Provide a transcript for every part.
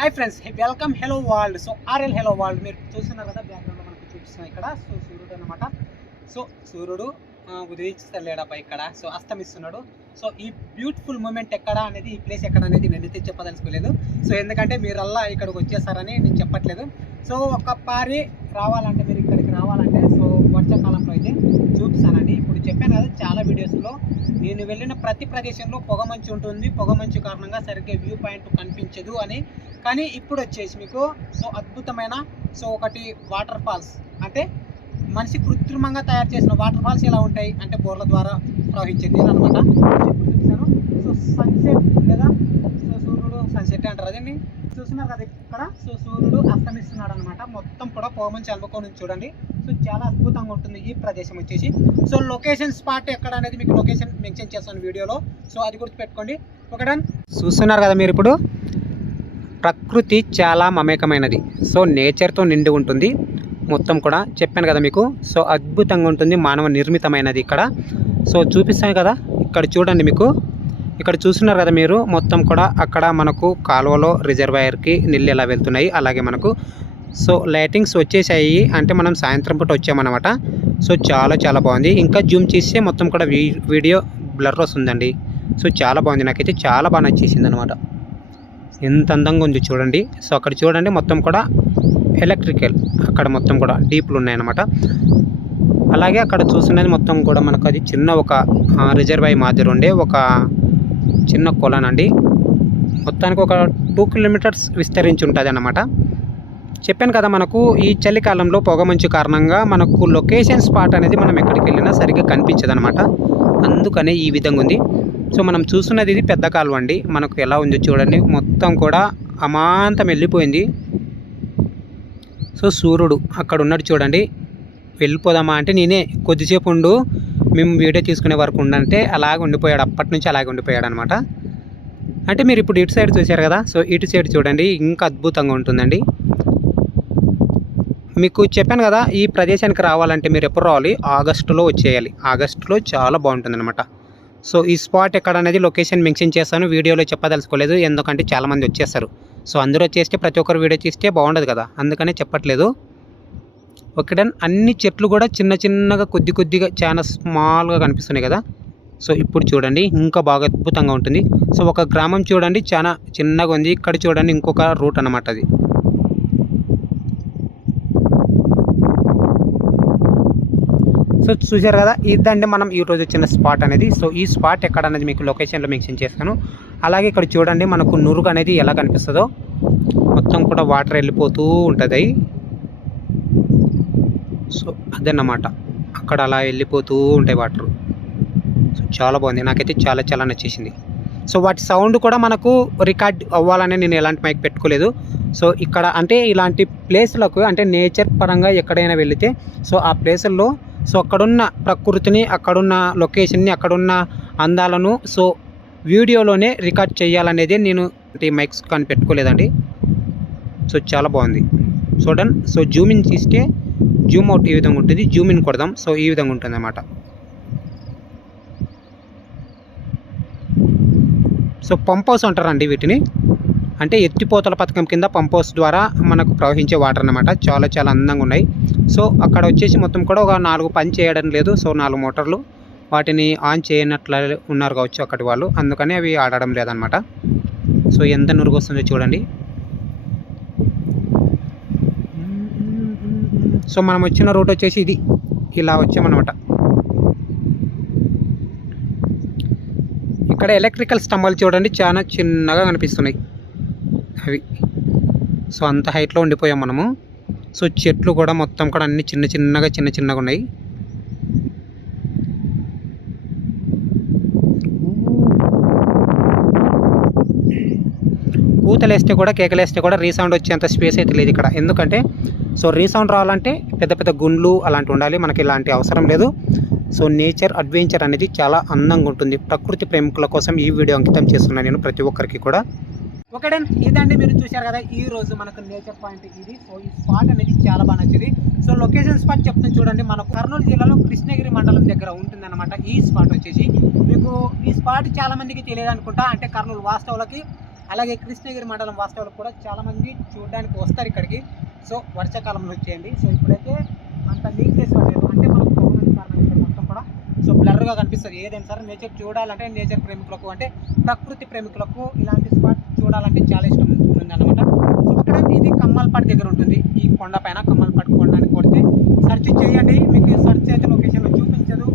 Hi friends welcome hello world so RL hello world మీరు చూస్తున్నారు కదా బ్యాక్గ్రౌండ్ మనకు చూపిస్తున్నాం ఇక్కడ. సో సూర్యుడు అనమాట సో సూర్యుడు ఆ, ఇక్కడ. సో అస్తమిస్తున్నాడు. సో ఈ బ్యూటిఫుల్ మూమెంట్ ఎక్కడ అనేది ఈ ప్లేస్ ఎక్కడ అనేది నేనైతే చెప్పదలుచుకోలేదు. సో ఎందుకంటే మీరల్లా ఇక్కడికి వచ్చేసారని నేను చెప్పట్లేదు. సో ఒక పారి రావాలంటే మీరు ఇక్కడికి రావాలంటే సో వర్షాకాలంలో అయితే చూపిస్తానండి ఇప్పుడు చెప్పాను కదా చాలా వీడియోస్లో నేను వెళ్ళిన ప్రతి ప్రదేశంలో పొగమంచు ఉంటుంది. పొగమంచు కారణంగా సరిగ్గా వ్యూ పాయింట్ కనిపించదు అని కానీ ఇప్పుడు వచ్చేసి మీకు సో అద్భుతమైన సో ఒకటి వాటర్ ఫాల్స్ అంటే మనిషి కృత్రిమంగా తయారు చేసిన వాటర్ ఫాల్స్ ఎలా ఉంటాయి? అంటే బోర్ల ద్వారా ప్రవహించే నీరు అనమాట చూసాను సో సన్సెట్ లేదా సో సూర్యుడు సన్సెట్ అంటారు అదండి చూస్తున్నారు కదా ఇక్కడ? సో సూర్యుడు అస్తమిస్తున్నాడు అనమాట మొత్తం కూడా పొగమంచి నుంచి చూడండి. సో చాలా అద్భుతంగా ఉంటుంది ఈ ప్రదేశం వచ్చేసి. సో లొకేషన్ స్పాట్ ఎక్కడ అనేది మీకు లొకేషన్ మెన్షన్ చేస్తాను వీడియోలో. సో అది గుర్తుపెట్టుకోండి. ఒకటే చూస్తున్నారు కదా మీరు ఇప్పుడు? ప్రకృతి చాలా మమేకమైనది. సో నేచర్తో నిండి ఉంటుంది. మొత్తం కూడా చెప్పాను కదా మీకు. సో అద్భుతంగా ఉంటుంది. మానవ నిర్మితమైనది ఇక్కడ. సో చూపిస్తాను కదా. ఇక్కడ చూడండి మీకు. ఇక్కడ చూస్తున్నారు కదా మీరు. మొత్తం కూడా అక్కడ మనకు కాలువలో రిజర్వాయర్కి నీళ్ళు ఎలా వెళ్తున్నాయి. అలాగే మనకు సో లైటింగ్స్ వచ్చేసాయి. అంటే మనం సాయంత్రం పూట వచ్చామన్నమాట. సో చాలా చాలా బాగుంది. ఇంకా జూమ్ చేస్తే మొత్తం కూడా వీ- వీడియో బ్లర్ వస్తుందండి. సో చాలా బాగుంది. నాకైతే చాలా బాగా నచ్చేసింది అనమాట ఎంత అందంగా ఉంది చూడండి. సో అక్కడ చూడండి మొత్తం కూడా ఎలక్ట్రికల్. అక్కడ మొత్తం కూడా డీప్లు ఉన్నాయన్నమాట. అలాగే అక్కడ చూస్తున్నది మొత్తం కూడా మనకు అది చిన్న ఒక రిజర్వాయర్ మాదిరి ఉండే ఒక చిన్న కొలనండి. మొత్తానికి ఒక టూ కిలోమీటర్స్ విస్తరించి ఉంటుంది అన్నమాట చెప్పాను కదా మనకు ఈ చలికాలంలో పొగమంచు కారణంగా మనకు లొకేషన్ స్పాట్ అనేది మనం ఎక్కడికి వెళ్ళినా సరిగ్గా కనిపించదు అనమాట అందుకనే ఈ విధంగా ఉంది. సో మనం చూస్తున్నది ఇది పెద్ద కాలువ అండి. మనకు ఎలా ఉందో చూడండి. మొత్తం కూడా అమాంతం వెళ్ళిపోయింది. సో సూర్యుడు అక్కడ ఉన్నాడు చూడండి. వెళ్ళిపోదామా అంటే నేనే కొద్దిసేపు ఉండు. మేము వీడియో తీసుకునే వరకు ఉండంటే అలాగే ఉండిపోయాడు. అప్పటి నుంచి అలాగే ఉండిపోయాడు అనమాట అంటే మీరు ఇప్పుడు ఇటు సైడ్ చూశారు కదా. సో ఇటు సైడ్ చూడండి. ఇంకా అద్భుతంగా ఉంటుందండి. మీకు చెప్పాను కదా ఈ ప్రదేశానికి రావాలంటే మీరు ఎప్పుడు రావాలి? ఆగస్టులో వచ్చేయాలి. ఆగస్టులో చాలా బాగుంటుంది అనమాట సో ఈ స్పాట్ ఎక్కడ అనేది లొకేషన్ మెన్షన్ చేస్తాను వీడియోలో చెప్పదలుచుకోలేదు ఎందుకంటే చాలామంది వచ్చేస్తారు సో అందరూ వచ్చేస్తే ప్రతి ఒక్కరు వీడియో చేస్తే బాగుండదు కదా అందుకనే చెప్పట్లేదు. ఓకే అన్ని చెట్లు కూడా చిన్న చిన్నగా కొద్ది కొద్దిగా చాలా స్మాల్గా కనిపిస్తున్నాయి కదా. సో ఇప్పుడు చూడండి ఇంకా బాగా అద్భుతంగా ఉంటుంది. సో ఒక గ్రామం చూడండి చాలా చిన్నగా ఉంది. ఇక్కడ చూడండి ఇంకొక రూట్ అన్నమాట అది. సో చూసారు కదా ఇదండి మనం ఈరోజు వచ్చిన స్పాట్ అనేది. సో ఈ స్పాట్ ఎక్కడ అనేది మీకు లొకేషన్లో మెన్షన్ చేస్తాను అలాగే ఇక్కడ చూడండి మనకు నురుగు అనేది ఎలా కనిపిస్తుందో. మొత్తం కూడా వాటర్ వెళ్ళిపోతూ ఉంటుంది. సో అదన్నమాట. అక్కడ అలా వెళ్ళిపోతూ ఉంటాయి వాటర్ సో చాలా బాగుంది. నాకైతే చాలా చాలా నచ్చేసింది. సో వాటి సౌండ్ కూడా మనకు రికార్డ్ అవ్వాలని నేను ఎలాంటి మైక్ పెట్టుకోలేదు. సో ఇక్కడ అంటే ఇలాంటి ప్లేస్లకు అంటే నేచర్ పరంగా ఎక్కడైనా వెళితే సో ఆ ప్లేసుల్లో సో అక్కడున్న ప్రకృతిని అక్కడున్న లొకేషన్ని అక్కడున్న అందాలను సో వీడియోలోనే రికార్డ్ చేయాలనేది నేను ఈ మైక్స్ కానీ పెట్టుకోలేదండి. సో చాలా బాగుంది. చూడండి సో జూమ్ ఇన్ తీస్తే జూమ్ అవుట్ ఈ విధంగా ఉంటుంది. జూమ్ ఇన్ కొడదాం. సో ఈ విధంగా ఉంటుంది అన్నమాట సో పంప్ హౌస్ అంటారండి వీటిని. అంటే ఎత్తిపోతల పథకం కింద పంప్ హౌస్ ద్వారా మనకు ప్రవహించే వాటర్ అనమాట చాలా చాలా అందంగా ఉన్నాయి. సో అక్కడ వచ్చేసి మొత్తం కూడా ఒక నాలుగు పని చేయడం లేదు. సో నాలుగు మోటార్లు వాటిని ఆన్ చేయనట్లు ఉన్నారు కావచ్చు అక్కడి వాళ్ళు. అందుకని అవి ఆడడం లేదనమాట సో ఎంత నురుగు వస్తుందో చూడండి. సో మనం వచ్చిన రూట్ వచ్చేసి ఇది. ఇలా వచ్చామన్నమాట. ఇక్కడ ఎలక్ట్రికల్ స్తంభాలు చూడండి. చాలా చిన్నగా కనిపిస్తున్నాయి. సో అంత హైట్లో ఉండిపోయాం మనము. సో చెట్లు కూడా మొత్తం కూడా అన్ని చిన్న చిన్నగా చిన్న చిన్నగా ఉన్నాయి. కూతలేస్తే కూడా కేకలేస్తే కూడా రీసౌండ్ వచ్చేంత స్పేస్ అయితే లేదు ఇక్కడ. ఎందుకంటే సో రీసౌండ్ రావాలంటే పెద్ద పెద్ద గుండ్లు అలాంటి ఉండాలి. మనకి ఇలాంటి అవసరం లేదు. సో నేచర్ అడ్వెంచర్ అనేది చాలా అందంగా ఉంటుంది. ప్రకృతి ప్రేమికుల కోసం ఈ వీడియో అంకితం చేస్తున్నాను నేను ప్రతి ఒక్కరికి కూడా. ఒకటే ఇదండి మీరు చూశారు కదా ఈ రోజు మనకు నేచర్ పాయింట్ ఇది. సో ఈ స్పాట్ అనేది చాలా బాగా నచ్చింది. సో లొకేషన్ స్పాట్ చెప్తాను చూడండి. మనకు కర్నూలు జిల్లాలో కృష్ణగిరి మండలం దగ్గర ఉంటుందన్నమాట ఈ స్పాట్ వచ్చేసి. మీకు ఈ స్పాట్ చాలా మందికి తెలియదు అనుకుంటా. అంటే కర్నూలు వాస్తవులకి అలాగే కృష్ణగిరి మండలం వాస్తవాలు కూడా చాలామంది చూడడానికి వస్తారు ఇక్కడికి. సో వర్షాకాలంలో వచ్చేయండి. సో ఇప్పుడైతే అంత నీట్నెస్ లేదు అంటే మనకు పొగమంచు కారణంగా ఇక్కడ మొత్తం కూడా సో బ్లర్గా కనిపిస్తుంది. ఏదైనా సరే నేచర్ చూడాలంటే నేచర్ ప్రేమికులకు అంటే ప్రకృతి ప్రేమికులకు ఇలాంటి స్పాట్ చూడాలంటే చాలా ఇష్టం ఉంటుంది అనమాట సో అక్కడ ఇది కమ్మల్పాటి దగ్గర ఉంటుంది. ఈ కొండ పైన కమ్మల్పాటి కొండని కొడితే సెర్చ్ చేయండి. మీకు సెర్చ్ అయితే లొకేషన్ చూపించదు.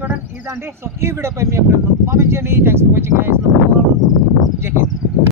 చూడండి ఇదండి. సో ఈ వీడియోపై మీ ఎప్పుడు కామెంట్ చేయండి. థ్యాంక్స్ ఫర్ వాచింగ్ జై హింద్.